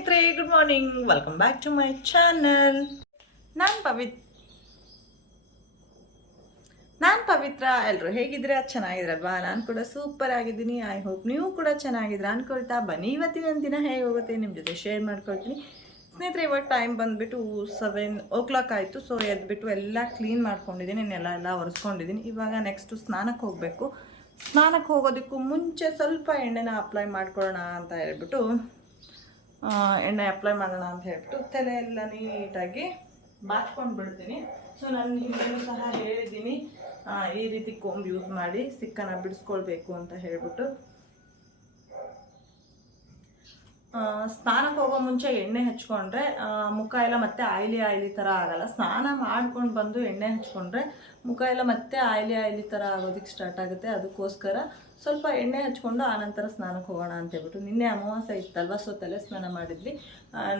ಸ್ನೇಹಿತರೆ good morning welcome back to my channel ನಾನು ಪವಿತ್ ನಾನು ಪವಿತ್ರ ಎಲ್ಲರೂ ಹೇಗಿದ್ದೀರಾ? ಚೆನ್ನಾಗಿದ್ರಲ್ವಾ ನಾನು ಕೂಡ ಸೂಪರ್ ಆಗಿದ್ದೀನಿ. ಐ ಹೋಪ್ ನೀವು ಕೂಡ ಚೆನ್ನಾಗಿದ್ರ ಅನ್ಕೊಳ್ತಾ ಬನ್ನಿ. ಇವತ್ತಿನ ದಿನ ಹೇಗೆ ಹೋಗುತ್ತೆ ನಿಮ್ಮ ಜೊತೆ ಶೇರ್ ಮಾಡ್ಕೊಳ್ತೀನಿ. ಸ್ನೇಹಿತರೆ, ಇವಾಗ ಟೈಮ್ ಬಂದುಬಿಟ್ಟು ಸೆವೆನ್ ಓ ಕ್ಲಾಕ್ ಆಯಿತು. ಸೊ ಎದ್ಬಿಟ್ಟು ಎಲ್ಲ ಕ್ಲೀನ್ ಮಾಡ್ಕೊಂಡಿದ್ದೀನಿ. ಎಲ್ಲ ಎಲ್ಲ ಒರೆಸ್ಕೊಂಡಿದ್ದೀನಿ. ಇವಾಗ ನೆಕ್ಸ್ಟು ಸ್ನಾನಕ್ಕೆ ಹೋಗಬೇಕು. ಸ್ನಾನಕ್ಕೆ ಹೋಗೋದಕ್ಕೂ ಮುಂಚೆ ಸ್ವಲ್ಪ ಎಣ್ಣೆನ ಅಪ್ಲೈ ಮಾಡ್ಕೊಳ್ಳೋಣ ಅಂತ ಹೇಳ್ಬಿಟ್ಟು ಎಣ್ಣೆ ಅಪ್ಲೈ ಮಾಡೋಣ ಅಂತ ಹೇಳ್ಬಿಟ್ಟು. ತಲೆ ಎಲ್ಲ ನೀಟಾಗಿ ಬಾಚ್ಕೊಂಡು ಬಿಡ್ತೀನಿ. ಸೊ ನಾನು ಹಿಂದೆನೂ ಸಹ ಹೇಳಿದ್ದೀನಿ. ಈ ರೀತಿ ಕೊಂಬ್ ಯೂಸ್ ಮಾಡಿ ಸಿಕ್ಕನ ಬಿಡಿಸ್ಕೊಳ್ಬೇಕು ಅಂತ ಹೇಳ್ಬಿಟ್ಟು. ಸ್ನಾನಕ್ಕೆ ಹೋಗೋ ಮುಂಚೆ ಎಣ್ಣೆ ಹಚ್ಕೊಂಡ್ರೆ ಮುಖ ಎಲ್ಲ ಮತ್ತೆ ಆಯ್ಲಿ ಆಯ್ಲಿ ಥರ ಆಗಲ್ಲ. ಸ್ನಾನ ಮಾಡ್ಕೊಂಡು ಬಂದು ಎಣ್ಣೆ ಹಚ್ಕೊಂಡ್ರೆ ಮುಖ ಎಲ್ಲ ಮತ್ತೆ ಆಯ್ಲಿ ಆಯ್ಲಿ ಥರ ಆಗೋದಕ್ಕೆ ಸ್ಟಾರ್ಟ್ ಆಗುತ್ತೆ. ಅದಕ್ಕೋಸ್ಕರ ಸ್ವಲ್ಪ ಎಣ್ಣೆ ಹಚ್ಕೊಂಡು ಆನಂತರ ಸ್ನಾನಕ್ಕೆ ಹೋಗೋಣ ಅಂತ ಹೇಳ್ಬಿಟ್ಟು. ನಿನ್ನೆ ಅಮಾವಾಸ್ಯೆ ಇತ್ತಲ್ವ ಸೊ ತಲೆ ಸ್ನಾನ ಮಾಡಿದ್ವಿ.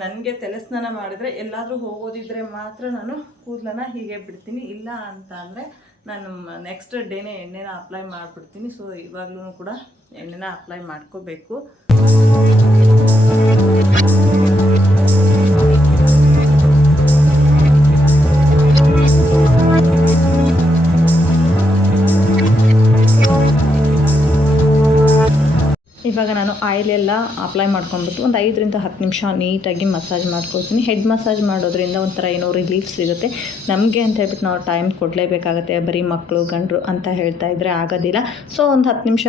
ನನಗೆ ತಲೆ ಸ್ನಾನ ಮಾಡಿದರೆ ಎಲ್ಲಾದರೂ ಹೋಗೋದಿದ್ರೆ ಮಾತ್ರ ನಾನು ಕೂದಲನ್ನ ಹೀಗೆ ಬಿಡ್ತೀನಿ. ಇಲ್ಲ ಅಂತ ಅಂದರೆ ನಾನು ನೆಕ್ಸ್ಟ್ ಡೇನೇ ಎಣ್ಣೆನ ಅಪ್ಲೈ ಮಾಡಿಬಿಡ್ತೀನಿ. ಸೊ ಇವಾಗಲೂ ಕೂಡ ಎಣ್ಣೆನ ಅಪ್ಲೈ ಮಾಡ್ಕೋಬೇಕು. ಆಯಿಲ್ ಎಲ್ಲ ಅಪ್ಲೈ ಮಾಡ್ಕೊಂಡ್ಬಿಟ್ಟು ಒಂದು ಐದರಿಂದ ಹತ್ತು ನಿಮಿಷ ನೀಟಾಗಿ ಮಸಾಜ್ ಮಾಡ್ಕೊಳ್ತೀನಿ. ಹೆಡ್ ಮಸಾಜ್ ಮಾಡೋದ್ರಿಂದ ಒಂಥರ ಏನೋ ರಿಲೀಫ್ ಸಿಗುತ್ತೆ. ನಮಗೆ ಅಂತ ಹೇಳ್ಬಿಟ್ಟು ನಾವು ಟೈಮ್ ಕೊಡಲೇಬೇಕಾಗತ್ತೆ. ಬರೀ ಮಕ್ಕಳು ಗಂಡರು ಅಂತ ಹೇಳ್ತಾ ಇದ್ದರೆ ಆಗೋದಿಲ್ಲ. ಸೊ ಒಂದು ಹತ್ತು ನಿಮಿಷ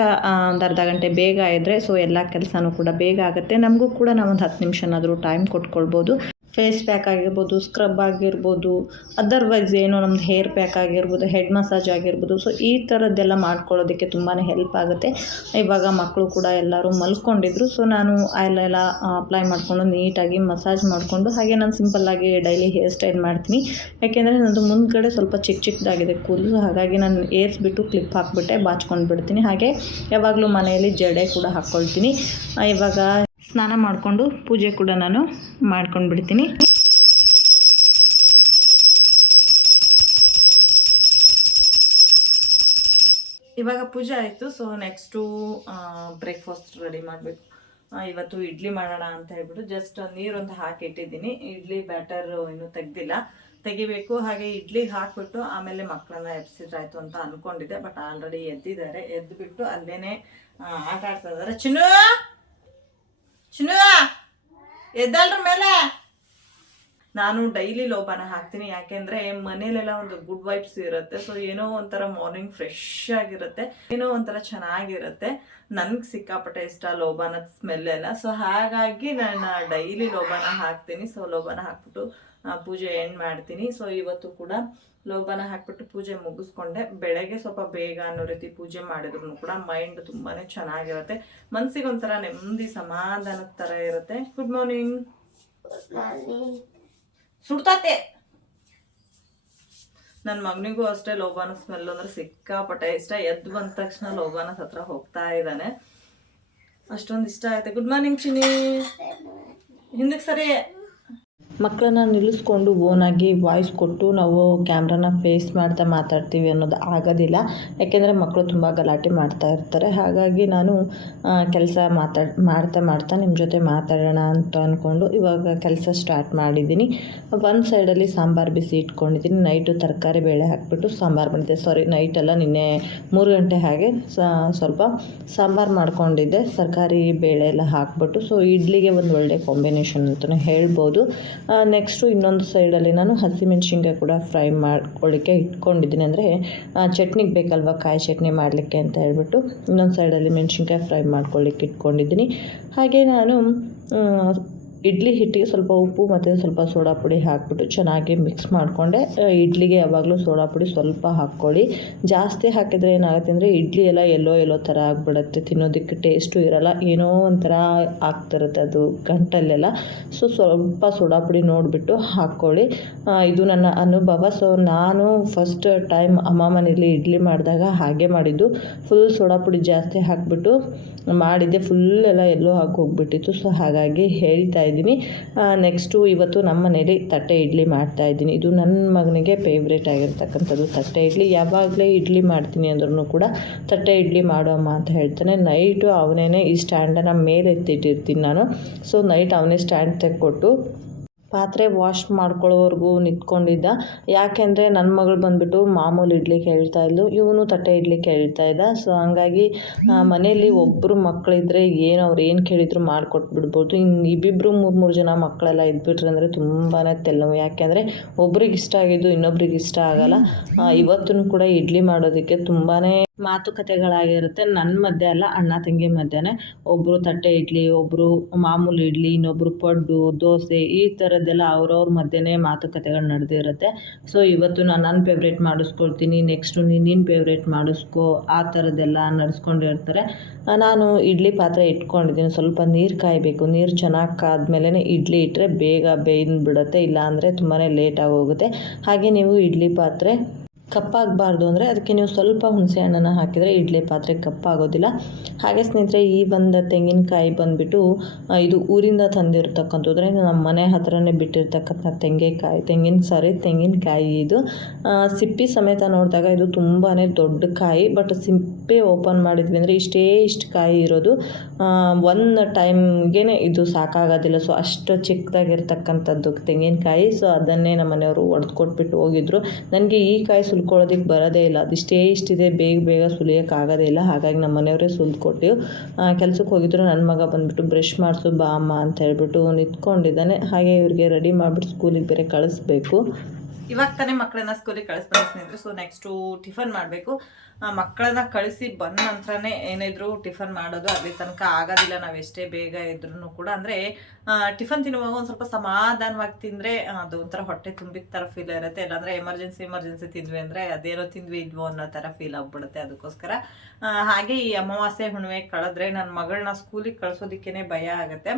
ಒಂದು ಅರ್ಧ ಗಂಟೆ ಬೇಗ ಇದ್ದರೆ ಸೊ ಎಲ್ಲ ಕೆಲಸನೂ ಕೂಡ ಬೇಗ ಆಗುತ್ತೆ. ನಮಗೂ ಕೂಡ ನಾವು ಒಂದು ಹತ್ತು ನಿಮಿಷನಾದರೂ ಟೈಮ್ ಕೊಟ್ಕೊಳ್ಬೋದು. ಫೇಸ್ ಪ್ಯಾಕ್ ಆಗಿರ್ಬೋದು ಸ್ಕ್ರಬ್ ಆಗಿರ್ಬೋದು ಅದರ್ವೈಸ್ ಏನೋ ನಮ್ದು ಹೇರ್ ಪ್ಯಾಕ್ ಆಗಿರ್ಬೋದು ಹೆಡ್ ಮಸಾಜ್ ಆಗಿರ್ಬೋದು. ಸೊ ಈ ಥರದ್ದೆಲ್ಲ ಮಾಡ್ಕೊಳ್ಳೋದಕ್ಕೆ ತುಂಬಾ ಹೆಲ್ಪ್ ಆಗುತ್ತೆ. ಇವಾಗ ಮಕ್ಕಳು ಕೂಡ ಎಲ್ಲರೂ ಮಲ್ಕೊಂಡಿದ್ರು. ಸೊ ನಾನು ಅಲ್ಲೆಲ್ಲ ಅಪ್ಲೈ ಮಾಡಿಕೊಂಡು ನೀಟಾಗಿ ಮಸಾಜ್ ಮಾಡಿಕೊಂಡು, ಹಾಗೆ ನಾನು ಸಿಂಪಲ್ಲಾಗಿ ಡೈಲಿ ಹೇರ್ ಸ್ಟೈಲ್ ಮಾಡ್ತೀನಿ. ಯಾಕೆಂದರೆ ನನ್ನದು ಮುಂದ್ಗಡೆ ಸ್ವಲ್ಪ ಚಿಕ್ಕ ಚಿಕ್ಕದಾಗಿದೆ ಕೂದಲು. ಹಾಗಾಗಿ ನಾನು ಏರ್ಸ್ಬಿಟ್ಟು ಕ್ಲಿಪ್ ಹಾಕ್ಬಿಟ್ಟೆ ಬಾಚ್ಕೊಂಡು ಬಿಡ್ತೀನಿ ಹಾಗೆ ಯಾವಾಗಲೂ ಮನೆಯಲ್ಲಿ ಜಡೆ ಕೂಡ ಹಾಕ್ಕೊಳ್ತೀನಿ. ಇವಾಗ ಸ್ನಾನ ಮಾಡಿಕೊಂಡು ಪೂಜೆ ಕೂಡ ನಾನು ಮಾಡ್ಕೊಂಡು ಬಿಡ್ತೀನಿ ಇವಾಗ ಪೂಜೆ ಆಯಿತು ಸೊ ನೆಕ್ಸ್ಟು ಬ್ರೇಕ್ಫಾಸ್ಟ್ ರೆಡಿ ಮಾಡಬೇಕು. ಇವತ್ತು ಇಡ್ಲಿ ಮಾಡೋಣ ಅಂತ ಹೇಳ್ಬಿಟ್ಟು ಜಸ್ಟ್ ನೀರೊಂದು ಹಾಕಿ ಇಟ್ಟಿದ್ದೀನಿ. ಇಡ್ಲಿ ಬ್ಯಾಟರ್ ಇನ್ನೂ ತೆಗ್ದಿಲ್ಲ. ತೆಗಿಬೇಕು, ಹಾಗೆ ಇಡ್ಲಿ ಹಾಕ್ಬಿಟ್ಟು ಆಮೇಲೆ ಮಕ್ಕಳನ್ನ ಎಬ್ಸಿದ್ರಾಯ್ತು ಅಂತ ಅನ್ಕೊಂಡಿದ್ದೆ ಬಟ್ ಆಲ್ರೆಡಿ ಎದ್ದಿದ್ದಾರೆ. ಎದ್ದುಬಿಟ್ಟು ಅಲ್ಲೇನೆ ಆಟ ಆಡ್ತಾ ಇದ್ದಾರೆ. ಚಿನ್ನು! ಚಿನ್ನು ಎದ್ದಲ್ರ ಮೇಲೆ. ನಾನು ಡೈಲಿ ಲೋಬಾನ ಹಾಕ್ತೀನಿ, ಯಾಕೆಂದ್ರೆ ಮನೇಲೆಲ್ಲ ಒಂದು ಗುಡ್ ವೈಬ್ಸ್ ಇರುತ್ತೆ. ಸೊ ಏನೋ ಒಂಥರ ಮಾರ್ನಿಂಗ್ ಫ್ರೆಶ್ ಆಗಿರುತ್ತೆ. ಏನೋ ಒಂಥರ ಚೆನ್ನಾಗಿರುತ್ತೆ. ನನ್ಗೆ ಸಿಕ್ಕಾಪಟ್ಟೆ ಇಷ್ಟ ಲೋಬಾನದ ಸ್ಮೆಲ್ ಎಲ್ಲ. ಸೊ ಹಾಗಾಗಿ ನಾನು ಡೈಲಿ ಲೋಬಾನ ಹಾಕ್ತೀನಿ. ಸೊ ಲೋಬಾನ ಹಾಕ್ಬಿಟ್ಟು ಪೂಜೆ ಎಂಡ್ ಮಾಡ್ತೀನಿ. ಸೊ ಇವತ್ತು ಕೂಡ ಲೋಬನ ಹಾಕ್ಬಿಟ್ಟು ಪೂಜೆ ಮುಗಿಸ್ಕೊಂಡೆ. ಬೆಳಗ್ಗೆ ಸ್ವಲ್ಪ ಬೇಗ ಅನ್ನೋ ರೀತಿ ಪೂಜೆ ಮಾಡಿದ್ರು ಕೂಡ ಮೈಂಡ್ ತುಂಬಾನೇ ಚೆನ್ನಾಗಿರುತ್ತೆ. ಮನ್ಸಿಗೆ ಒಂಥರ ನೆಮ್ಮದಿ ಸಮಾಧಾನದ ಥರ ಇರುತ್ತೆ. ಗುಡ್ ಮಾರ್ನಿಂಗ್ ಸುಡ್ತಾತೆ ನನ್ನ ಮಗನಿಗೂ ಅಷ್ಟೇ ಲೋಬಾನ ಸ್ಮೆಲ್ ಅಂದ್ರೆ ಸಿಕ್ಕಾಪಟ್ಟೆ ಇಷ್ಟ. ಎದ್ದು ಬಂದ ತಕ್ಷಣ ಲೋಬಾನ ಹತ್ರ ಹೋಗ್ತಾ ಇದ್ದಾನೆ. ಅಷ್ಟೊಂದು ಇಷ್ಟ ಆಯ್ತು. ಗುಡ್ ಮಾರ್ನಿಂಗ್ ಚಿನಿ ಹಿಂದಕ್ಕೆ ಸರಿ. ಮಕ್ಕಳನ್ನ ನಿಲ್ಲಿಸ್ಕೊಂಡು ಓನಾಗಿ ವಾಯ್ಸ್ ಕೊಟ್ಟು ನಾವು ಕ್ಯಾಮ್ರಾನ ಫೇಸ್ ಮಾಡ್ತಾ ಮಾತಾಡ್ತೀವಿ ಅನ್ನೋದು ಆಗೋದಿಲ್ಲ. ಯಾಕೆಂದರೆ ಮಕ್ಕಳು ತುಂಬ ಗಲಾಟೆ ಮಾಡ್ತಾ ಇರ್ತಾರೆ. ಹಾಗಾಗಿ ನಾನು ಕೆಲಸ ಮಾತಾಡ್, ಮಾಡ್ತಾ ಮಾಡ್ತಾ ನಿಮ್ಮ ಜೊತೆ ಮಾತಾಡೋಣ ಅಂತ ಅಂದ್ಕೊಂಡು ಇವಾಗ ಕೆಲಸ ಸ್ಟಾರ್ಟ್ ಮಾಡಿದ್ದೀನಿ. ಒಂದು ಸೈಡಲ್ಲಿ ಸಾಂಬಾರು ಬಿಸಿ ಇಟ್ಕೊಂಡಿದ್ದೀನಿ. ನೈಟು ತರಕಾರಿ ಬೇಳೆ ಹಾಕ್ಬಿಟ್ಟು ಸಾಂಬಾರು ಮಾಡಿದ್ದೆ. ಸಾರಿ ನೈಟೆಲ್ಲ ನಿನ್ನೆ ಮೂರು ಗಂಟೆ ಹಾಗೆ ಸ್ವಲ್ಪ ಸಾಂಬಾರು ಮಾಡ್ಕೊಂಡಿದ್ದೆ. ತರಕಾರಿ, ಬೇಳೆ ಎಲ್ಲ ಹಾಕ್ಬಿಟ್ಟು ಸೊ ಇಡ್ಲಿಗೆ ಒಂದು ಒಳ್ಳೆ ಕಾಂಬಿನೇಷನ್ ಅಂತಲೇ ಹೇಳ್ಬೋದು. ನೆಕ್ಸ್ಟು ಇನ್ನೊಂದು ಸೈಡಲ್ಲಿ ನಾನು ಹಸಿಮೆಣ್ಸಿನ್ಕಾಯಿ ಕೂಡ ಫ್ರೈ ಮಾಡ್ಕೊಳ್ಳಿಕ್ಕೆ ಇಟ್ಕೊಂಡಿದ್ದೀನಿ. ಅಂದರೆ ಚಟ್ನಿಗೆ ಬೇಕಲ್ವ ಕಾಯಿ ಚಟ್ನಿ ಮಾಡಲಿಕ್ಕೆ ಅಂತ ಹೇಳ್ಬಿಟ್ಟು ಇನ್ನೊಂದು ಸೈಡಲ್ಲಿ ಮೆಣಸಿನ್ಕಾಯಿ ಫ್ರೈ ಮಾಡ್ಕೊಳ್ಳಿಕ್ಕೆ ಇಟ್ಕೊಂಡಿದ್ದೀನಿ. ಹಾಗೆ ನಾನು ಇಡ್ಲಿ ಹಿಟ್ಟಿಗೆ ಸ್ವಲ್ಪ ಉಪ್ಪು ಮತ್ತು ಸ್ವಲ್ಪ ಸೋಡಾ ಪುಡಿ ಹಾಕ್ಬಿಟ್ಟು ಚೆನ್ನಾಗಿ ಮಿಕ್ಸ್ ಮಾಡಿಕೊಂಡೆ. ಇಡ್ಲಿಗೆ ಯಾವಾಗಲೂ ಸೋಡಾ ಪುಡಿ ಸ್ವಲ್ಪ ಹಾಕ್ಕೊಳ್ಳಿ. ಜಾಸ್ತಿ ಹಾಕಿದರೆ ಏನಾಗುತ್ತೆ ಅಂದರೆ ಇಡ್ಲಿ ಎಲ್ಲ ಎಲ್ಲೋ ಎಲ್ಲೋ ಥರ ಆಗಿಬಿಡುತ್ತೆ, ತಿನ್ನೋದಕ್ಕೆ ಟೇಸ್ಟು ಇರಲ್ಲ, ಏನೋ ಒಂಥರ ಆಗ್ತಿರುತ್ತೆ ಅದು ಗಂಟಲ್ಲೆಲ್ಲ ಸೊ ಸ್ವಲ್ಪ ಸೋಡಾ ಪುಡಿ ನೋಡಿಬಿಟ್ಟು ಹಾಕ್ಕೊಳ್ಳಿ. ಇದು ನನ್ನ ಅನುಭವ. ಸೊ ನಾನು ಫಸ್ಟ್ ಟೈಮ್ ಅಮ್ಮ ಮನೇಲಿ ಇಡ್ಲಿ ಮಾಡಿದಾಗ ಹಾಗೆ ಮಾಡಿದ್ದು. ಫುಲ್ ಸೋಡಾ ಪುಡಿ ಜಾಸ್ತಿ ಹಾಕ್ಬಿಟ್ಟು ಮಾಡಿದ್ದೆ ಫುಲ್ ಎಲ್ಲ ಎಲ್ಲೋ ಹಾಕಿ ಹೋಗ್ಬಿಟ್ಟಿತ್ತು. ಸೊ ಹಾಗಾಗಿ ಹೇಳ್ತಾ ಇದ್ದೀನಿ. ನೆಕ್ಸ್ಟು ಇವತ್ತು ನಮ್ಮ ಮನೇಲಿ ತಟ್ಟೆ ಇಡ್ಲಿ ಮಾಡ್ತಾ ಇದ್ದೀನಿ. ಇದು ನನ್ನ ಮಗನಿಗೆ ಫೇವ್ರೇಟ್ ಆಗಿರ್ತಕ್ಕಂಥದ್ದು ತಟ್ಟೆ ಇಡ್ಲಿ. ಯಾವಾಗಲೇ ಇಡ್ಲಿ ಮಾಡ್ತೀನಿ ಅಂದ್ರೂ ಕೂಡ ತಟ್ಟೆ ಇಡ್ಲಿ ಮಾಡೋಮ್ಮ ಅಂತ ಹೇಳ್ತಾನೆ. ನೈಟು ಅವನೇ ಈ ಸ್ಟ್ಯಾಂಡನ್ನು ಮೇಲೆ ಎತ್ತಿಟ್ಟಿರ್ತೀನಿ ನಾನು. ಸೊ ನೈಟ್ ಅವನೇ ಸ್ಟ್ಯಾಂಡ್ ತೆಕ್ಕೊಟ್ಟು ಪಾತ್ರೆ ವಾಶ್ ಮಾಡ್ಕೊಳ್ಳೋವರೆಗೂ ನಿಂತ್ಕೊಂಡಿದ್ದ. ಯಾಕೆಂದರೆ ನನ್ನ ಮಗಳು ಬಂದುಬಿಟ್ಟು ಮಾಮೂಲಿ ಇಡ್ಲಿ ಕೇಳ್ತಾ ಇದ್ಲು, ಇವನು ತಟ್ಟೆ ಇಡ್ಲಿ ಕೇಳ್ತಾ ಇದ್ದ. ಸೊ ಹಂಗಾಗಿ ಮನೆಯಲ್ಲಿ ಒಬ್ಬರು ಮಕ್ಕಳಿದ್ರೆ ಏನು ಅವ್ರು ಏನು ಕೇಳಿದ್ರು ಮಾಡಿಕೊಟ್ಬಿಡ್ಬೋದು. ಇನ್ನು ಇಬ್ಬಿಬ್ಬರು ಮೂರು ಮೂರು ಜನ ಮಕ್ಕಳೆಲ್ಲ ಇದ್ಬಿಟ್ರೆ ಅಂದರೆ ತುಂಬಾ ತೆಲ್ಲವು ಯಾಕೆಂದರೆ ಒಬ್ರಿಗೆ ಇಷ್ಟ ಆಗಿದ್ದು ಇನ್ನೊಬ್ರಿಗೆ ಇಷ್ಟ ಆಗಲ್ಲ. ಇವತ್ತೂ ಕೂಡ ಇಡ್ಲಿ ಮಾಡೋದಕ್ಕೆ ತುಂಬಾ ಮಾತುಕತೆಗಳಾಗಿರುತ್ತೆ. ನನ್ನ ಮಧ್ಯೆ ಅಲ್ಲ, ಅಣ್ಣ ತಂಗಿ ಮಧ್ಯೆ ಒಬ್ಬರು ತಟ್ಟೆ ಇಡ್ಲಿ ಒಬ್ಬರು ಮಾಮೂಲಿ ಇಡ್ಲಿ, ಇನ್ನೊಬ್ರು ಪಡ್ಡು, ದೋಸೆ ಈ ಥರದ್ದೆಲ್ಲ ಅವ್ರವ್ರ ಮಧ್ಯೆನೇ ಮಾತುಕತೆಗಳು ನಡೆದಿರುತ್ತೆ. ಸೊ ಇವತ್ತು ನಾನು ನನ್ನ ಫೇವ್ರೇಟ್ ಮಾಡಿಸ್ಕೊಳ್ತೀನಿ ನೆಕ್ಸ್ಟು ನೀನು ನಿನ್ನ ಫೇವ್ರೇಟ್ ಮಾಡಿಸ್ಕೊ. ಆ ಥರದ್ದೆಲ್ಲ ನಡೆಸ್ಕೊಂಡಿರ್ತಾರೆ ನಾನು ಇಡ್ಲಿ ಪಾತ್ರೆ ಇಟ್ಕೊಂಡಿದ್ದೀನಿ. ಸ್ವಲ್ಪ ನೀರು ಕಾಯಬೇಕು. ನೀರು ಚೆನ್ನಾಗಿ ಕಾದ್ಮೇಲೆ ಇಡ್ಲಿ ಇಟ್ಟರೆ ಬೇಗ ಬೇಯ್ದು ಬಿಡುತ್ತೆ. ಇಲ್ಲಾಂದರೆ ತುಂಬಾ ಲೇಟಾಗಿ ಹೋಗುತ್ತೆ ಹಾಗೆ ನೀವು ಇಡ್ಲಿ ಪಾತ್ರೆ ಕಪ್ಪಾಗಬಾರ್ದು ಅಂದರೆ ಅದಕ್ಕೆ ನೀವು ಸ್ವಲ್ಪ ಹುಣಸೆ ಹಣ್ಣನ್ನು ಹಾಕಿದರೆ ಇಡ್ಲಿ ಪಾತ್ರೆ ಕಪ್ಪಾಗೋದಿಲ್ಲ. ಹಾಗೆ ಸ್ನೇಹಿತರೆ, ಈ ಬಂದ ತೆಂಗಿನಕಾಯಿ ಬಂದುಬಿಟ್ಟು ಇದು ಊರಿಂದ ತಂದಿರ್ತಕ್ಕಂಥದ್ದು ನಮ್ಮ ಮನೆ ಹತ್ರನೇ ಬಿಟ್ಟಿರ್ತಕ್ಕಂಥ ತೆಂಗಿನಕಾಯಿ, ತೆಂಗಿನ ಸಾರಿ ತೆಂಗಿನಕಾಯಿ ಇದು. ಸಿಪ್ಪಿ ಸಮೇತ ನೋಡಿದಾಗ ಇದು ತುಂಬಾ ದೊಡ್ಡ ಕಾಯಿ ಬಟ್ ಸಿಪ್ಪೆ ಓಪನ್ ಮಾಡಿದ್ವಿ ಅಂದರೆ ಇಷ್ಟೇ ಇಷ್ಟು ಕಾಯಿ ಇರೋದು. ಒಂದು ಟೈಮ್ಗೆ ಇದು ಸಾಕಾಗೋದಿಲ್ಲ. ಸೊ ಅಷ್ಟು ಚಿಕ್ಕದಾಗಿರ್ತಕ್ಕಂಥದ್ದು ತೆಂಗಿನಕಾಯಿ. ಸೊ ಅದನ್ನೇ ನಮ್ಮ ಮನೆಯವರು ಒಡೆದು ಕೊಟ್ಬಿಟ್ಟು ಹೋಗಿದ್ರು. ನನಗೆ ಈ ಕಾಯಿ ಸುಲ್ಕೊಳ್ಳೋದಕ್ಕೆ ಬರೋದೇ ಇಲ್ಲ. ಅದಿಷ್ಟೇ ಇಷ್ಟಿದೆ, ಬೇಗ ಬೇಗ ಸುಲಿಯೋಕ್ಕಾಗೋದೇ ಇಲ್ಲ. ಹಾಗಾಗಿ ನಮ್ಮ ಮನೆಯವರೇ ಸುಲ್ಕೊಟ್ಟು ಕೆಲಸಕ್ಕೆ ಹೋಗಿದ್ರು ನನ್ನ ಮಗ ಬಂದುಬಿಟ್ಟು ಬ್ರಷ್ ಮಾಡಿಸು, ಬಾ ಅಮ್ಮ ಅಂತ ಹೇಳ್ಬಿಟ್ಟು ನಿಂತ್ಕೊಂಡಿದ್ದಾನೆ. ಹಾಗೆ ಇವ್ರಿಗೆ ರೆಡಿ ಮಾಡಿಬಿಟ್ಟು ಸ್ಕೂಲಿಗೆ ಬೇರೆ ಕಳಿಸ್ಬೇಕು. ಇವಾಗ ತಾನೇ ಮಕ್ಕಳನ್ನ ಸ್ಕೂಲಿಗೆ ಕಳಿಸ್ಬೇಕು ಸೊ ನೆಕ್ಸ್ಟು ಟಿಫನ್ ಮಾಡಬೇಕು. ಮಕ್ಕಳನ್ನ ಕಳಿಸಿ ಬಂದ ನಂತರನೇ ಏನಿದ್ರು ಟಿಫನ್ ಮಾಡೋದು ಅಲ್ಲಿ ತನಕ ಆಗೋದಿಲ್ಲ. ನಾವು ಎಷ್ಟೇ ಬೇಗ ಇದ್ರೂ ಕೂಡ ಅಂದರೆ ಟಿಫನ್ ತಿನ್ನುವಾಗ ಒಂದು ಸ್ವಲ್ಪ ಸಮಾಧಾನವಾಗಿ ತಿಂದರೆ ಅದು ಒಂಥರ ಹೊಟ್ಟೆ ತುಂಬಿದ ಥರ ಫೀಲ್ ಇರುತ್ತೆ. ಇಲ್ಲಾಂದರೆ ಎಮರ್ಜೆನ್ಸಿ ಎಮರ್ಜೆನ್ಸಿ ತಿಂದ್ವಿ ಅಂದರೆ ಅದೇನೋ ತಿಂದ್ವಿ ಇದ್ವೋ ಅನ್ನೋ ಥರ ಫೀಲ್ ಆಗ್ಬಿಡುತ್ತೆ ಅದಕ್ಕೋಸ್ಕರ. ಹಾಗೆ ಈ ಅಮಾವಾಸ್ಯೆ ಹುಣ್ಣಿಮೆ ಕಳೆದ್ರೆ ನನ್ನ ಮಗಳನ್ನ ಸ್ಕೂಲಿಗೆ ಕಳಿಸೋದಕ್ಕೇ ಭಯ ಆಗುತ್ತೆ.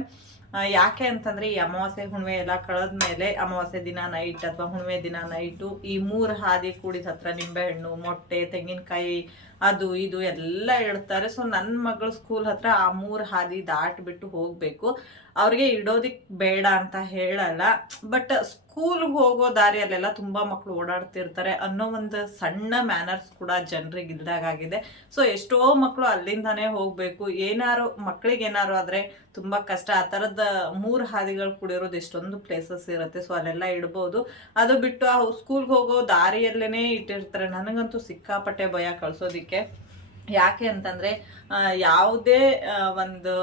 ಯಾಕೆ ಅಂತಂದ್ರೆ ಈ ಅಮಾವಾಸ್ಯೆ, ಹುಣ್ಣಿಮೆ ಎಲ್ಲ ಕಳೆದ್ಮೇಲೆ ಅಮಾವಾಸ್ಯೆ ದಿನ ನೈಟ್ ಅಥವಾ ಹುಣ್ಣಿಮೆ ದಿನ ನೈಟು ಈ ಮೂರು ಹಾದಿ ಕೂಡಿದ ಹತ್ರ ನಿಂಬೆಹಣ್ಣು, ಮೊಟ್ಟೆ, ತೆಂಗಿನಕಾಯಿ really ಅದು ಇದು ಎಲ್ಲ ಇಡ್ತಾರೆ ಸೊ ನನ್ನ ಮಗಳ ಸ್ಕೂಲ್ ಹತ್ರ ಆ ಮೂರು ಹಾದಿ ದಾಟ್ಬಿಟ್ಟು ಹೋಗಬೇಕು. ಅವ್ರಿಗೆ ಇಡೋದಿಕ್ ಬೇಡ ಅಂತ ಹೇಳಲ್ಲ. ಬಟ್ ಸ್ಕೂಲ್ಗೆ ಹೋಗೋ ದಾರಿಯಲ್ಲೆಲ್ಲ ತುಂಬ ಮಕ್ಕಳು ಓಡಾಡ್ತಿರ್ತಾರೆ ಅನ್ನೋ ಒಂದು ಸಣ್ಣ ಮ್ಯಾನರ್ಸ್ ಕೂಡ ಜನರಿಗೆ ಇಲ್ದಾಗಿದೆ ಸೊ ಎಷ್ಟೋ ಮಕ್ಕಳು ಅಲ್ಲಿಂದಾನೇ ಹೋಗಬೇಕು. ಏನಾರು ಮಕ್ಕಳಿಗೆ ಏನಾರು ಆದರೆ ತುಂಬ ಕಷ್ಟ. ಆ ಥರದ ಮೂರು ಹಾದಿಗಳು ಕೂಡಿರೋದು ಎಷ್ಟೊಂದು ಪ್ಲೇಸಸ್ ಇರುತ್ತೆ. ಸೊ ಅಲ್ಲೆಲ್ಲ ಇಡ್ಬೋದು. ಅದು ಬಿಟ್ಟು ಆ ಸ್ಕೂಲ್ಗೆ ಹೋಗೋ ದಾರಿಯಲ್ಲೇ ಇಟ್ಟಿರ್ತಾರೆ. ನನಗಂತೂ ಸಿಕ್ಕಾಪಟ್ಟೆ ಭಯ ಕಳ್ಸೋದಿಕ್ಕೆ. ಯಾಕೆ ಅಂತಂದರೆ ಯಾವುದೇ ಒಂದು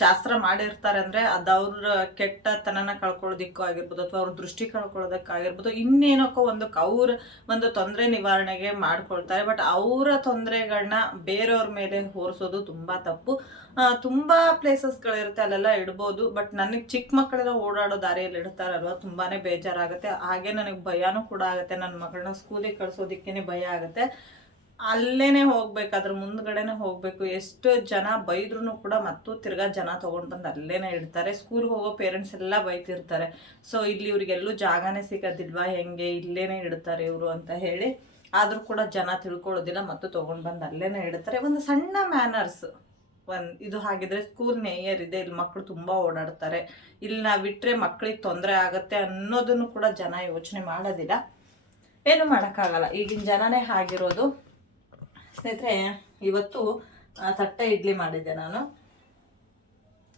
ಶಾಸ್ತ್ರ ಮಾಡಿರ್ತಾರೆ ಅಂದರೆ ಅದವ್ರ ಕೆಟ್ಟತನನ ಕಳ್ಕೊಳ್ಳೋದಿಕ್ಕೂ ಆಗಿರ್ಬೋದು ಅಥವಾ ಅವ್ರ ದೃಷ್ಟಿ ಕಳ್ಕೊಳ್ಳೋದಕ್ಕಾಗಿರ್ಬೋದು. ಇನ್ನೇನಕ್ಕೋ ಒಂದು ಅವ್ರ ಒಂದು ತೊಂದರೆ ನಿವಾರಣೆಗೆ ಮಾಡ್ಕೊಳ್ತಾರೆ. ಬಟ್ ಅವರ ತೊಂದರೆಗಳನ್ನ ಬೇರೆಯವ್ರ ಮೇಲೆ ಹೋರಿಸೋದು ತುಂಬ ತಪ್ಪು. ತುಂಬ ತುಂಬಾ ಪ್ಲೇಸಸ್ಗಳಿರುತ್ತೆ ಅಲ್ಲೆಲ್ಲ ಇಡ್ಬೋದು. ಬಟ್ ನನಗೆ ಚಿಕ್ಕ ಮಕ್ಕಳೆಲ್ಲ ಓಡಾಡೋ ದಾರಿಯಲ್ಲಿ ಇಡ್ತಾರಲ್ವ? ತುಂಬಾನೇ ಬೇಜಾರಾಗುತ್ತೆ. ಹಾಗೆ ನನಗೆ ಭಯನೂ ಕೂಡ ಆಗುತ್ತೆ. ನನ್ನ ಮಗಳನ್ನ ಸ್ಕೂಲಿಗೆ ಕಳ್ಸೋದಿಕ್ಕೇನೆ ಭಯ ಆಗುತ್ತೆ. ಅಲ್ಲೇನೆ ಹೋಗ್ಬೇಕು, ಅದ್ರ ಮುಂದ್ಗಡೆನೆ ಹೋಗ್ಬೇಕು. ಎಷ್ಟು ಜನ ಬೈದ್ರೂ ಕೂಡ ಮತ್ತು ತಿರ್ಗಾ ಜನ ತಗೊಂಡ್ ಬಂದು ಅಲ್ಲೇನೆ ಇಡ್ತಾರೆ. ಸ್ಕೂಲ್ಗೆ ಹೋಗೋ ಪೇರೆಂಟ್ಸ್ ಎಲ್ಲ ಬೈತಿರ್ತಾರೆ. ಸೊ ಇಲ್ಲಿ ಇವ್ರಿಗೆಲ್ಲೂ ಜಾಗನೇ ಸಿಗೋದಿಲ್ವಾ? ಹೆಂಗೆ? ಇಲ್ಲೇನೆ ಇಡ್ತಾರೆ ಇವರು ಅಂತ ಹೇಳಿ ಆದ್ರೂ ಕೂಡ ಜನ ತಿಳ್ಕೊಳ್ಳೋದಿಲ್ಲ, ಮತ್ತು ತಗೊಂಡ್ ಬಂದು ಅಲ್ಲೇನೆ ಇಡ್ತಾರೆ. ಒಂದು ಸಣ್ಣ ಮ್ಯಾನರ್ಸ್ ಒಂದ್ ಇದು ಹಾಗಿದ್ರೆ ಸ್ಕೂಲ್ ನೇಯರ್ ಇದೆ, ಇಲ್ಲಿ ಮಕ್ಕಳು ತುಂಬಾ ಓಡಾಡ್ತಾರೆ. ಇಲ್ಲಿ ನಾವು ಬಿಟ್ರೆ ಮಕ್ಕಳಿಗೆ ತೊಂದರೆ ಆಗತ್ತೆ ಅನ್ನೋದನ್ನು ಕೂಡ ಜನ ಯೋಚನೆ ಮಾಡೋದಿಲ್ಲ. ಏನು ಮಾಡೋಕ್ಕಾಗಲ್ಲ. ಈಗಿನ ಜನನೇ ಹಾಗಿರೋದು. ಸ್ನೇಹಿತರೆ, ಇವತ್ತು ತಟ್ಟೆ ಇಡ್ಲಿ ಮಾಡಿದ್ದೆ ನಾನು.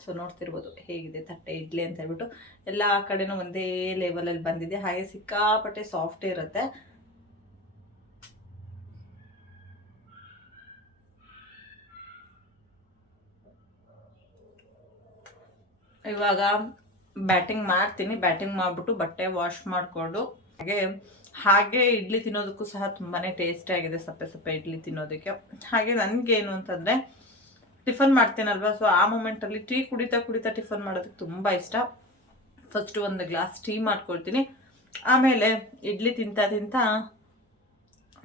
ಸೊ ನೋಡ್ತಿರ್ಬೋದು ಹೇಗಿದೆ ತಟ್ಟೆ ಇಡ್ಲಿ ಅಂತ ಹೇಳ್ಬಿಟ್ಟು. ಎಲ್ಲ ಕಡೆನೂ ಒಂದೇ ಲೆವೆಲಲ್ಲಿ ಬಂದಿದೆ. ಹಾಗೆ ಸಿಕ್ಕಾಪಟ್ಟೆ ಸಾಫ್ಟ್ ಇರುತ್ತೆ. ಇವಾಗ ಬ್ಯಾಟಿಂಗ್ ಮಾಡ್ತೀನಿ. ಬ್ಯಾಟಿಂಗ್ ಮಾಡಿಬಿಟ್ಟು ಬಟ್ಟೆ ವಾಶ್ ಮಾಡಿಕೊಂಡು, ಹಾಗೆ ಹಾಗೆ ಇಡ್ಲಿ ತಿನ್ನೋದಕ್ಕೂ ಸಹ ತುಂಬಾ ಟೇಸ್ಟಿ ಆಗಿದೆ ಸಪ್ಪೆ ಸಪ್ಪೆ ಇಡ್ಲಿ ತಿನ್ನೋದಕ್ಕೆ. ಹಾಗೆ ನನಗೇನು ಅಂತಂದರೆ ಟಿಫನ್ ಮಾಡ್ತೀನಲ್ವ ಸೊ ಆ ಮೂಮೆಂಟಲ್ಲಿ ಟೀ ಕುಡಿತಾ ಕುಡಿತಾ ಟಿಫನ್ ಮಾಡೋದಕ್ಕೆ ತುಂಬ ಇಷ್ಟ. ಫಸ್ಟ್ ಒಂದು ಗ್ಲಾಸ್ ಟೀ ಮಾಡ್ಕೊಳ್ತೀನಿ. ಆಮೇಲೆ ಇಡ್ಲಿ ತಿಂತಾ ತಿಂತಾ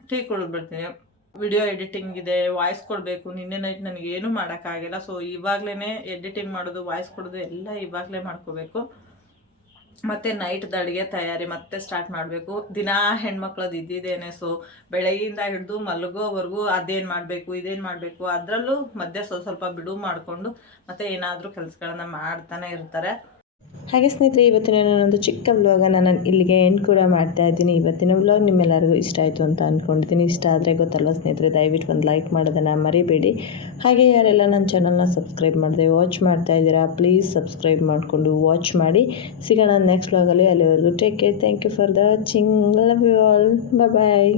ಟೀ ಕುಡಿದ್ಬಿಡ್ತೀನಿ ವಿಡಿಯೋ ಎಡಿಟಿಂಗ್ ಇದೆ ವಾಯ್ಸ್ ಕೊಡಬೇಕು. ನಿನ್ನೆ ನೈಟ್ ನನಗೆ ಏನು ಮಾಡೋಕ್ಕಾಗಿಲ್ಲ. ಸೊ ಇವಾಗಲೇ ಎಡಿಟಿಂಗ್ ಮಾಡೋದು ವಾಯ್ಸ್ ಕೊಡೋದು ಎಲ್ಲ ಇವಾಗಲೇ ಮಾಡ್ಕೋಬೇಕು. ಮತ್ತು ನೈಟ್ ಅಡುಗೆ ತಯಾರಿ ಮತ್ತೆ ಸ್ಟಾರ್ಟ್ ಮಾಡಬೇಕು. ದಿನಾ ಹೆಣ್ಮಕ್ಳದ್ದು ಇದ್ದಿದ್ದೇನೆ ಸೊ ಬೆಳಗ್ಗೆಯಿಂದ ಹಿಡಿದು ಮಲಗೋವರೆಗೂ ಅದೇನು ಮಾಡಬೇಕು, ಇದೇನು ಮಾಡಬೇಕು, ಅದರಲ್ಲೂ ಮಧ್ಯೆ ಸ್ವಲ್ಪ ಸ್ವಲ್ಪ ಬಿಡುವು ಮಾಡಿಕೊಂಡು ಮತ್ತೆ ಏನಾದರೂ ಕೆಲಸಗಳನ್ನ ಮಾಡ್ತಾನೆ ಇರ್ತಾರೆ. ಹಾಗೆ ಸ್ನೇಹಿತರೆ, ಇವತ್ತಿನ ನಾನೊಂದು ಚಿಕ್ಕ ವ್ಲಾಗನ್ನು ನಾನು ಇಲ್ಲಿಗೆ ಎಂಡ್ ಕೂಡ ಮಾಡ್ತಾ ಇದ್ದೀನಿ. ಇವತ್ತಿನ ವ್ಲಾಗ್ ನಿಮ್ಮೆಲ್ಲರಿಗೂ ಇಷ್ಟ ಆಯಿತು ಅಂತ ಅಂದ್ಕೊಂಡಿದ್ದೀನಿ ಇಷ್ಟ ಆದರೆ ಗೊತ್ತಲ್ವ ಸ್ನೇಹಿತರೆ, ದಯವಿಟ್ಟು ಒಂದು ಲೈಕ್ ಮಾಡೋದನ್ನು ಮರಿಬೇಡಿ. ಹಾಗೆ ಯಾರೆಲ್ಲ ನನ್ನ ಚಾನಲ್ನ ಸಬ್ಸ್ಕ್ರೈಬ್ ಮಾಡಿದೆ ವಾಚ್ ಮಾಡ್ತಾ ಇದ್ದೀರಾ ಪ್ಲೀಸ್ ಸಬ್ಸ್ಕ್ರೈಬ್ ಮಾಡಿಕೊಂಡು ವಾಚ್ ಮಾಡಿ. ಸಿಗೋಣ ನೆಕ್ಸ್ಟ್ ವ್ಲಾಗಲ್ಲಿ ಅಲ್ಲಿವರೆಗೂ take care thank you for the watching love you all bye